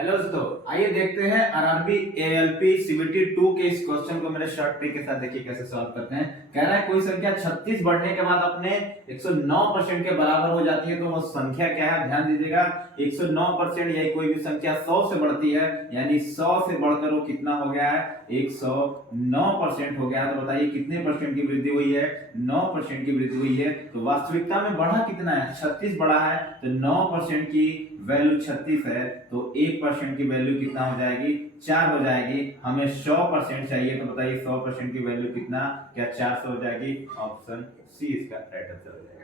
Hello दोस्तों, आइए देखते हैं आरआरबी एएलपी सीबीटी 2 के इस क्वेश्चन को मेरे शॉर्ट ट्रिक के साथ देखिए कैसे सॉल्व करते हैं। कह रहा है कोई संख्या 36 बढ़ने के बाद अपने 109% के बराबर हो जाती है, तो वो संख्या क्या है ध्यान दीजिएगा। 109% या कोई भी संख्या 100 से बढ़ती है, यानी 100 से बढ़कर वो कितना हो गया है, 109% हो गया। तो बताइए कितने परसेंट की वृद्धि हुई है, 9% की वृद्धि हुई है। तो वास्तविकता में बढ़ा कितना है, 36 बढ़ा है, तो 9% की वैल्यू 36 है, तो 1% की वैल्यू कितना हो जाएगी, 4 हो जाएगी। हमें 100% चाहिए, तो बताइए 100% की वैल्यू कितना, क्या 400 हो जाएगी। ऑप्शन सी इसका राइट आंसर हो जाएगा।